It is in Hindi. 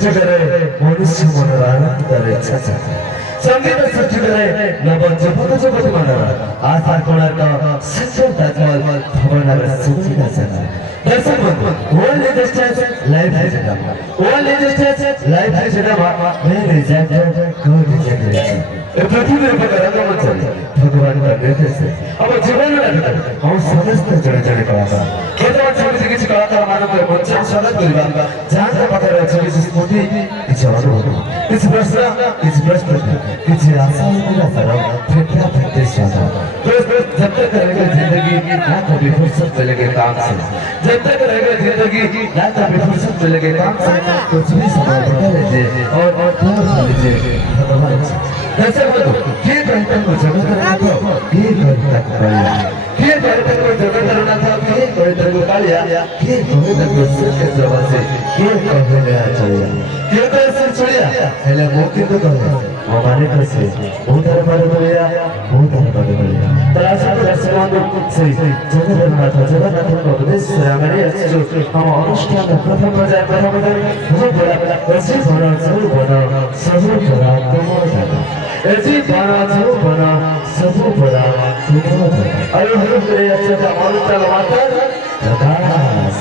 सृष्टि करे मनुष्य मनर आनंदर इच्छा चाहे संगीत सृष्टि करे नव जगत जगत मनर आशा कोणार्क सच्चर ताजमहल भवनर सुगंध चाहे दर्शक बंधु वर्ल्ड लेटेस्ट लाइव है जनाब वर्ल्ड लेटेस्ट लाइव है जनाब मैं रिजेक्टेड गॉड रिजेक्टेड पृथ्वी पर रंगमंच चले भगवान का निर्देश है अब जीवन में लगता हम समस्त जड़े जड़े कलाकार वर्तमान समय किसी कलाकार मानव के मंच स्वागत करिबा जहां का पता रहे किसी स्मृति किसी अनुभव किसी प्रश्न किसी आशा का सराव फेंकना फेंकते स्वागत दोस्त जब तक रहेगा जिंदगी ना कभी फुर्सत मिलेगी काम से जब तक रहेगा जिंदगी ना कभी फुर्सत मिलेगी काम से कुछ भी समय बता लीजिए और दूर लीजिए भगवान से ऐसे बोलो ये कहता को जगत रहना था ये कहता को कालिया ये कहता को जगत रहना था ये कहता को कालिया ये कहता को सत्य जवाब से ये कहने गया चलिया ये तो सिर छोड़िया हेले मुक्ति तो कहे हमारे कैसे उधर पर बोलिया तराशा को दर्शकों से जगत रहना था का उपदेश हमारे जो हम अनुष्ठान प्रथम बजाय वो बड़ा ऐसे बना सब बड़ा तुम ऐसी बना जो बना सब बड़ा तुम अरे हम तेरे अच्छे का मालूम चला माता प्रकाश